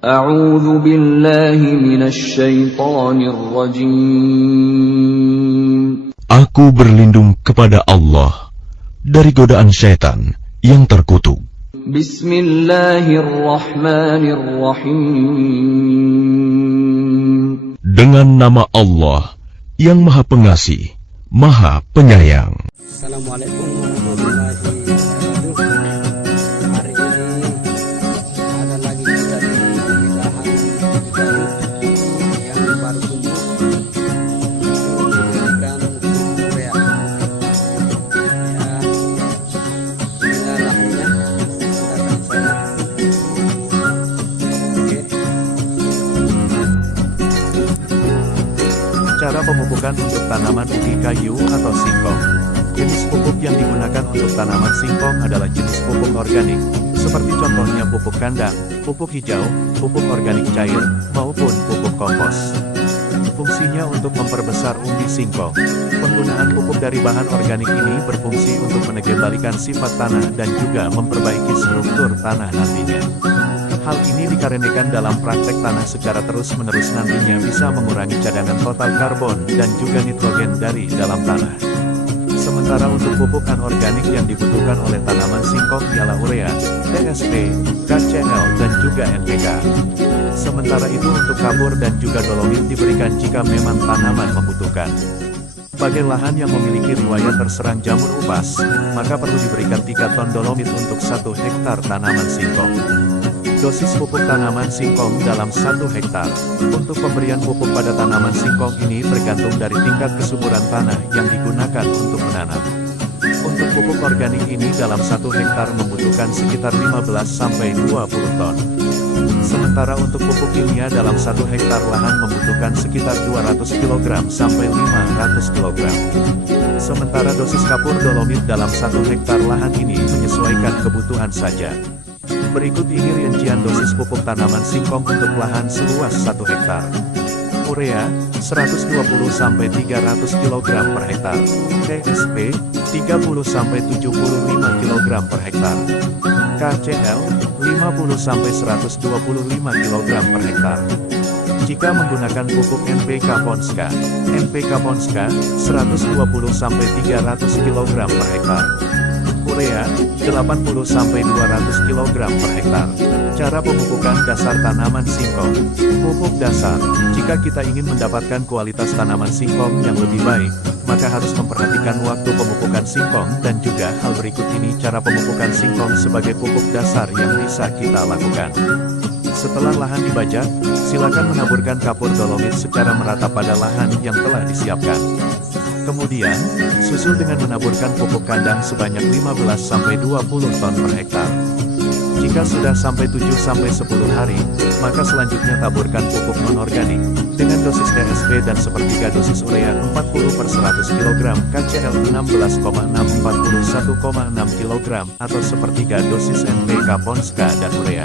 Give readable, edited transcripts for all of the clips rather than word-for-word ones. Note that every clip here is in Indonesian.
أعوذ بالله من الشيطان الرجيم. Aku berlindung kepada Allah dari godaan syaitan yang terkutuk. Bismillahirrahmanirrahim. Dengan nama Allah yang Maha Pengasih, Maha Penyayang. Assalamualaikum warahmatullahi wabarakatuh. Hari ini ada lagi kita di lahan baru yang baru tumbuh dan urea. Ya, inilah lahannya. Kita akan sana. Oke. Cara pemupukan untuk tanaman ubi kayu atau singkong. Jenis pupuk yang digunakan untuk tanaman singkong adalah jenis pupuk organik, seperti contohnya pupuk kandang, pupuk hijau, pupuk organik cair, maupun pupuk kompos. Fungsinya untuk memperbesar umbi singkong. Penggunaan pupuk dari bahan organik ini berfungsi untuk menegembalikan sifat tanah dan juga memperbaiki struktur tanah nantinya. Hal ini dikarenakan dalam praktek tanah secara terus-menerus nantinya bisa mengurangi cadangan total karbon dan juga nitrogen dari dalam tanah. Sementara untuk pupuk anorganik yang dibutuhkan oleh tanaman singkong ialah urea, TSP, KCl, dan juga NPK. Sementara itu untuk kapur dan juga dolomit diberikan jika memang tanaman membutuhkan. Bagi lahan yang memiliki riwayat terserang jamur upas, maka perlu diberikan 3 ton dolomit untuk 1 hektar tanaman singkong. Dosis pupuk tanaman singkong dalam 1 hektar. Untuk pemberian pupuk pada tanaman singkong ini tergantung dari tingkat kesuburan tanah yang digunakan untuk menanam. Untuk pupuk organik ini dalam 1 hektar membutuhkan sekitar 15-20 ton. Sementara untuk pupuk kimia dalam 1 hektar lahan membutuhkan sekitar 200 kg sampai 500 kg. Sementara dosis kapur dolomit dalam 1 hektar lahan ini menyesuaikan kebutuhan saja. Berikut ini rincian dosis pupuk tanaman singkong untuk lahan seluas 1 hektar. Urea, 120-300 kg per hektar. TSP, 30-75 kg per hektar. KCl, 50-125 kg per hektar. Jika menggunakan pupuk NPK Ponska, 120-300 kg per hektar. Urea, 80-200 kg per hektar. Cara pemupukan dasar tanaman singkong. Pupuk dasar. Jika kita ingin mendapatkan kualitas tanaman singkong yang lebih baik, maka harus memperhatikan waktu pemupukan singkong dan juga hal berikut ini cara pemupukan singkong sebagai pupuk dasar yang bisa kita lakukan. Setelah lahan dibajak, silakan menaburkan kapur dolomit secara merata pada lahan yang telah disiapkan. Kemudian, susul dengan menaburkan pupuk kandang sebanyak 15-20 ton per hektar. Jika sudah sampai 7-10 hari, maka selanjutnya taburkan pupuk non-organik, dengan dosis TSP dan sepertiga dosis urea 40/100 kg, KCl 16,6-41,6 kg, atau sepertiga dosis NPK Ponska dan urea.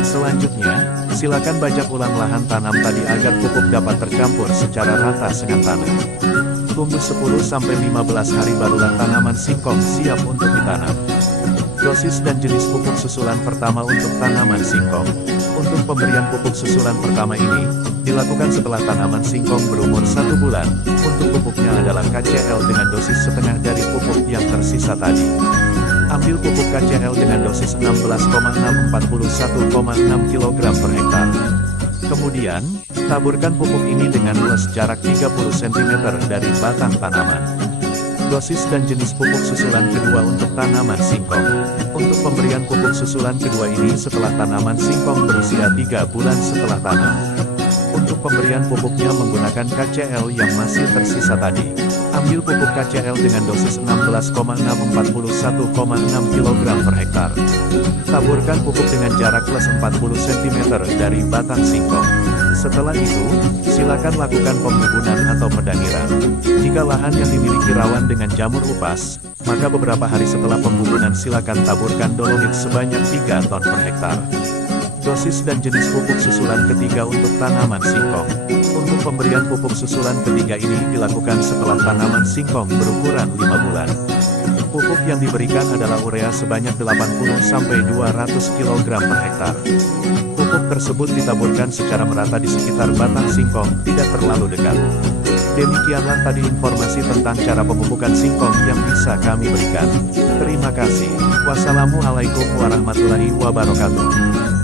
Selanjutnya, silakan bajak ulang lahan tanam tadi agar pupuk dapat tercampur secara rata dengan tanah. Tunggu 10-15 hari barulah tanaman singkong siap untuk ditanam. Dosis dan jenis pupuk susulan pertama untuk tanaman singkong. Untuk pemberian pupuk susulan pertama ini, dilakukan setelah tanaman singkong berumur 1 bulan. Untuk pupuknya adalah KCl dengan dosis setengah dari pupuk yang tersisa tadi. Ambil pupuk KCl dengan dosis 16,6-41,6 kg per hektar. Kemudian, taburkan pupuk ini dengan luas jarak 30 cm dari batang tanaman. Dosis dan jenis pupuk susulan kedua untuk tanaman singkong. Untuk pemberian pupuk susulan kedua ini setelah tanaman singkong berusia 3 bulan setelah tanam. Untuk pemberian pupuknya menggunakan KCl yang masih tersisa tadi. Ambil pupuk KCl dengan dosis 16,6-41,6 kg per hektar. Taburkan pupuk dengan jarak plus 40 cm dari batang singkong. Setelah itu, silakan lakukan pembubunan atau pendangiran. Jika lahan yang dimiliki rawan dengan jamur upas, maka beberapa hari setelah pembubunan silakan taburkan dolomit sebanyak 3 ton per hektar. Dosis dan jenis pupuk susulan ketiga untuk tanaman singkong. Untuk pemberian pupuk susulan ketiga ini dilakukan setelah tanaman singkong berukuran 5 bulan. Pupuk yang diberikan adalah urea sebanyak 80-200 kg per hektar. Pupuk Pupuk tersebut ditaburkan secara merata di sekitar batang singkong, tidak terlalu dekat. Demikianlah tadi informasi tentang cara pemupukan singkong yang bisa kami berikan. Terima kasih. Wassalamualaikum warahmatullahi wabarakatuh.